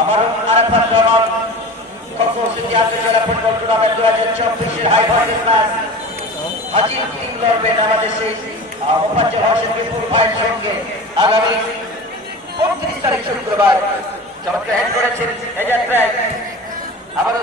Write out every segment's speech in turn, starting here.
আমার আরাফাত রহমান খোখো সিটি আন্তর্জাতিক ফুটবল টুর্নামেন্ট দু হাজার চব্বিশের হাই ভোল্টেজ ম্যাচ হাজির টিম লড়বেন আমাদের সেই মোফাজ্জল হোসেন বিপুল ভাইয়ের সঙ্গে আগামী উনত্রিশ তারিখ শুক্রবার চমৎকার হেড করেছেন এজাজ ব্র্যাক আবারও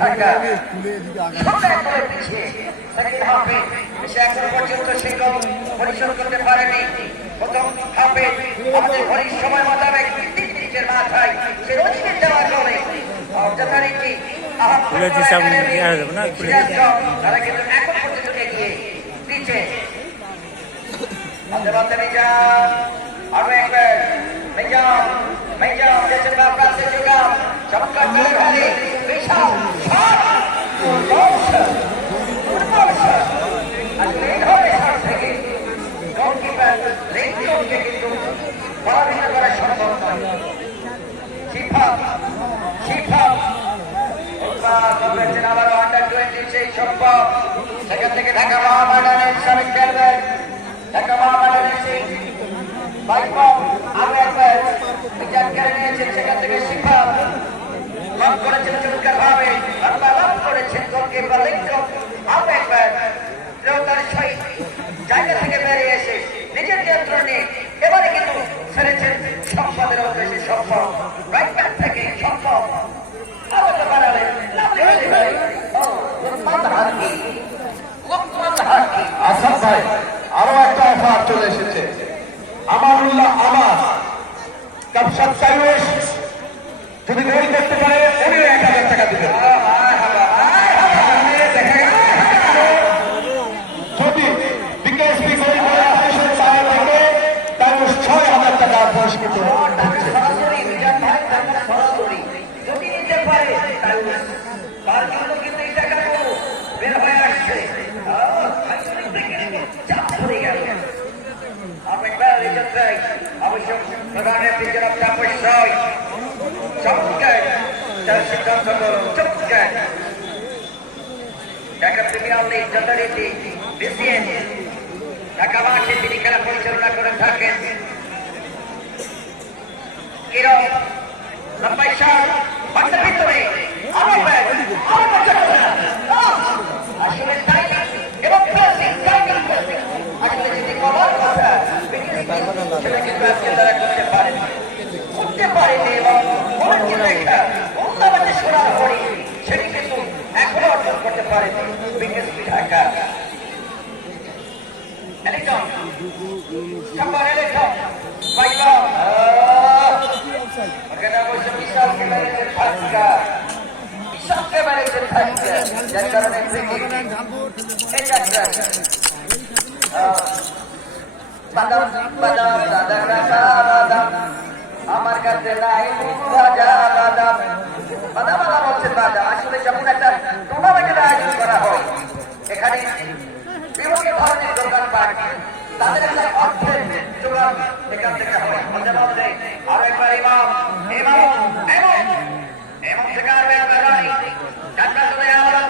থাকা সেকেন্ড হাফে সে এখনও পর্যন্ত সেই গোল পরিশোধ করতে পারেনি প্রথম হাফে আমাদের ঘড়ির সময় মোতাবেক মাথায় সে ইয়ে হয়ে। তারা কিন্তু এখন পর্যন্ত এগিয়ে মিজান আরও একবার চমৎকার করে ফেলে বিশাল shot goal shot football shot আর লেন হবে শট থেকে গোলকিপার লিঙ্কনকে কিন্তু পরাজিত করা সম্ভব নয় শিফা শিফা আবারও আন্ডার টোয়েন্টি সেই সম্ভব সেখান থেকে ঢাকা মহামাডানের সাবেক খেলবেন ঢাকা মহামাডানের সেই বাইক আরও একবার বিচার করে নিয়েছেন সেখান থেকে শিফা লাভ করেছেন চমৎকার ভাবে আল্লাহ লাভ করেছেন গোলকিপার লিঙ্কন আরও একবার তার সহিত জায়গা থেকে বেরিয়ে এসে নিজের নিয়ন্ত্রণে এবারে কিন্তু ছেড়েছেন সম্পদের উদ্দেশ্যে সম্ভব রাইট ব্যাক থেকে সম্ভব আবার তো বাড়ালেন লাভলি হয়ে গেল ও লোকমান হাকি লোকমান হাকি আসাদ ভাই আরও একটা অফার চলে এসেছে আমানুল্লাহ আমার কাপসাদ কাইওয়েশ যদি গোল করতে পারে এক হাজার টাকা দিবেন যদি বিকেএসপি গোল করে আসে তাহলে থেকে কাইওয়েশ ছয় তাহলে তার জন্য কিন্তু এই টাকাগুলো বের হয়ে আসছে আহ, সাংগঠনিক দিকে চাপ পড়ে গেল আমি একবার রিজার্ভ চাই অবশ্য প্রধানের বিচারক তাপস্যই চমৎকার তার সিদ্ধান্ত গ্রহণ চমৎকার ঢাকা প্রিমিয়ার লিগ যথারীতি বিসিএন ঢাকা মাঠে তিনি খেলা পরিচালনা করে থাকেন। কিরম লম্বাই শট মাঠের ভিতরে আবার ব্যাট বাচ্চা আমার কাছে নাই রাজা বাদাম বাদাম বাদাম হচ্ছে বাদাম আসলে যখন একটা টুর্নামেন্টের আয়োজন করা হয় এখানে বিভিন্ন ধরনের দোকান পাখি তাদের একটা অর্থের যোগান এখান থেকে হয় মধ্যে মধ্যে আর একবার ইমাম ইমাম ইমাম। ইমাম একবার রাই ডাক্তার চলে আলাদা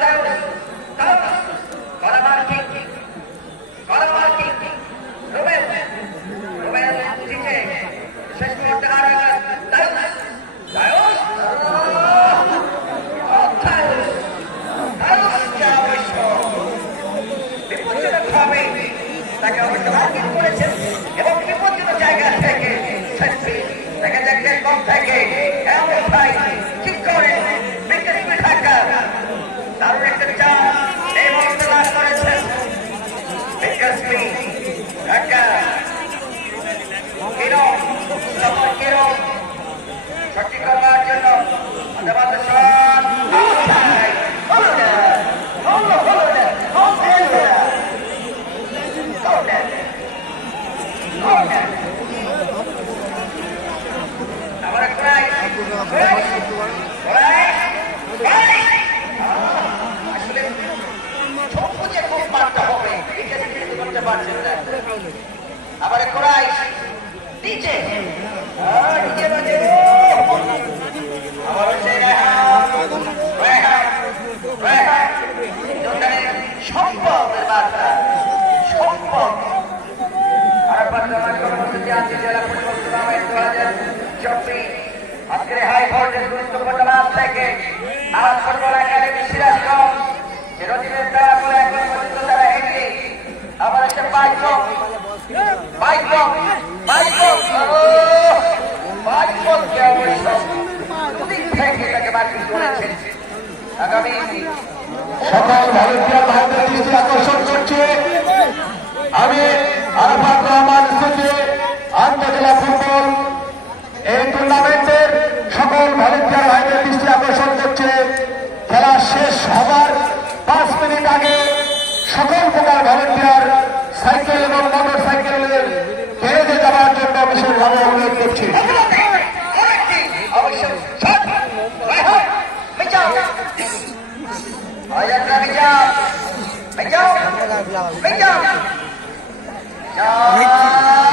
করতে পারছেন না। আবার কোরাই নিচে। আজকের হাই ভোল্টেজ গুরুত্বপূর্ণ ম্যাচ থেকে আজ ফুটবল একাডেমি সিরাজগঞ্জ চিরদিনের তারা বলে এখন আবার সকল ভারতীয় ভারতের দৃষ্টি আকর্ষণ করছে। আমি Arafat Rahman Ayan na, kajam! Kajam! Kajam! Kajam!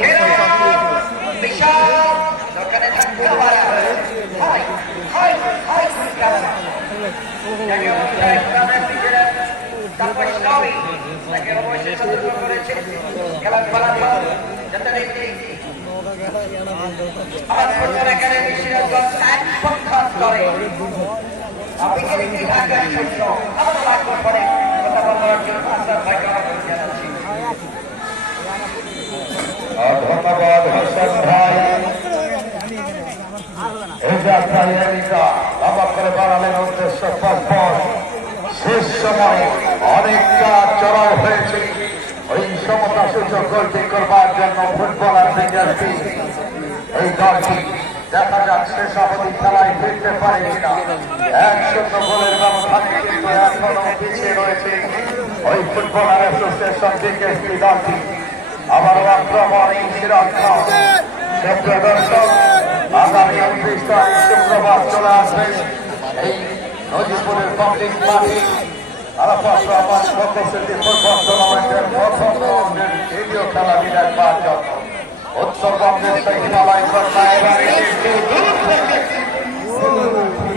Hero hero বিশাল পারা হয় হয় হয় ধন্যবাদ হাসান ভাই এই যাত্রা এলাকা অবাক করে বাড়ালেন উদ্দেশ্য পর শেষ সময় অনেকটা চড়াও হয়েছে ওই সমতা গোলটি করবার জন্য ফুটবলার ফিঙ্গারটি এই দলটি দেখা যাচ্ছে সভাপতি খেলায় ফিরতে পারে কিনা। এক শূন্য গোলের ব্যবধানে কিন্তু এখনও পিছিয়ে রয়েছে। ওই ফুটবলার অ্যাসোসিয়েশন বিকেএসপি দলটি আবারও আক্রমণ এই সুপ্রিয় দর্শক, আগামী উনত্রিশ তারিখ শুক্রবার চলে আসবে এই নজিপুরের পাবলিক মাঠে Arapasraman Kokosildi Fırkonsolamandır Kokosildi Geliyor kalabiler parça Utsorban Mustahin Alay Fırkaya Verildi Durun Durun